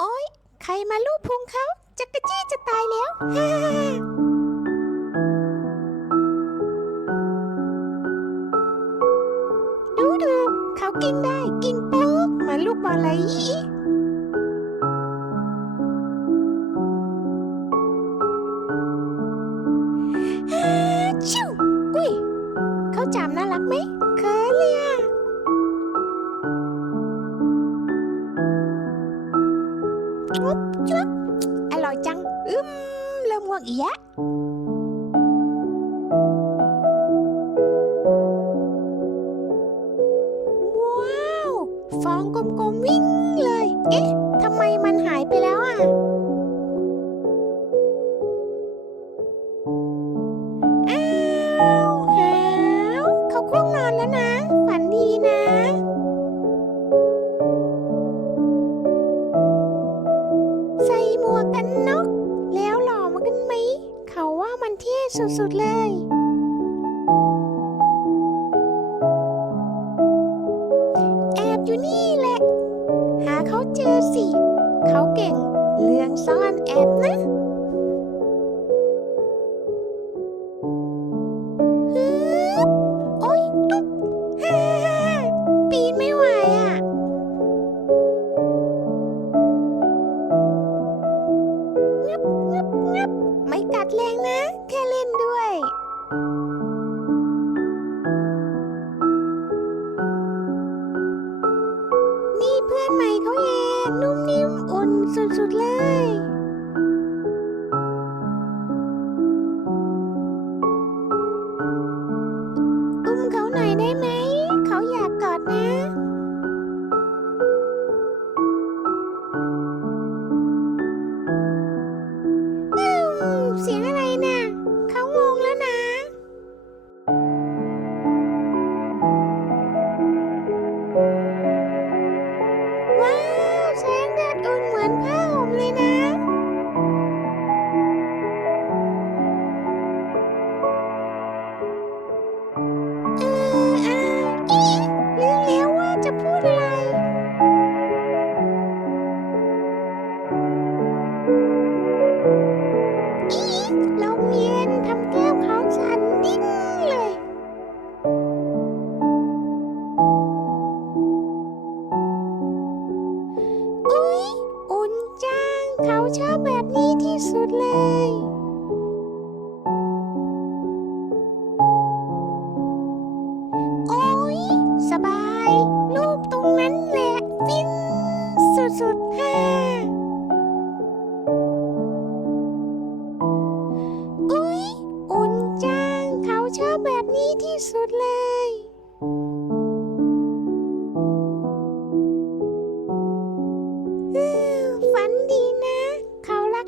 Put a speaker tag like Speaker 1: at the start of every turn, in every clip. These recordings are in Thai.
Speaker 1: โอ๊ย ใครมาลูบพุงเขาจักรจี้จะตายแล้วฮ่าดูดูเขากินได้กินปุ๊กมาลูกบอลเลย จุ๊บจุ๊บอร่อยจังอืมเริ่มง่วงอีกแล้วว้าวฟองกลมๆวิ่งเลย เอ๊ะทำไมมันหายไปแล้ว มันเท่สุดๆเลยแอบอยู่นี่แหละ หาเขาเจอสิ เขาเก่งเรื่องซ่อน เพื่อนใหม่เขาเอง นุ่มนิ่มอุ่นสุดๆเลยอุ้มเขาหน่อยได้ไหม เขาอยากกอดนะอืมเสียงอะไร อบแบบนี้ที่สุดเลยโอ๊ยสบาย รูปตรงนั้นแหละฟินสุดๆฮ่าอุ๊ยอุ่นจังเขาชอบแบบนี้ที่สุดเลย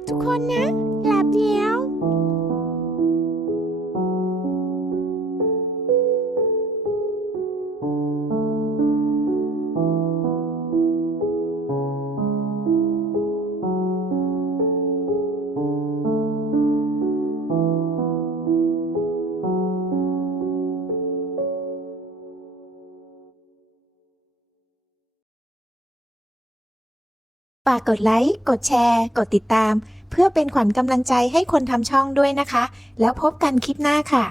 Speaker 1: เข ฝากกดไลค์ กดแชร์ กดติดตาม เพื่อเป็นขวัญกำลังใจให้คนทำช่องด้วยนะคะ แล้วพบกันคลิปหน้าค่ะ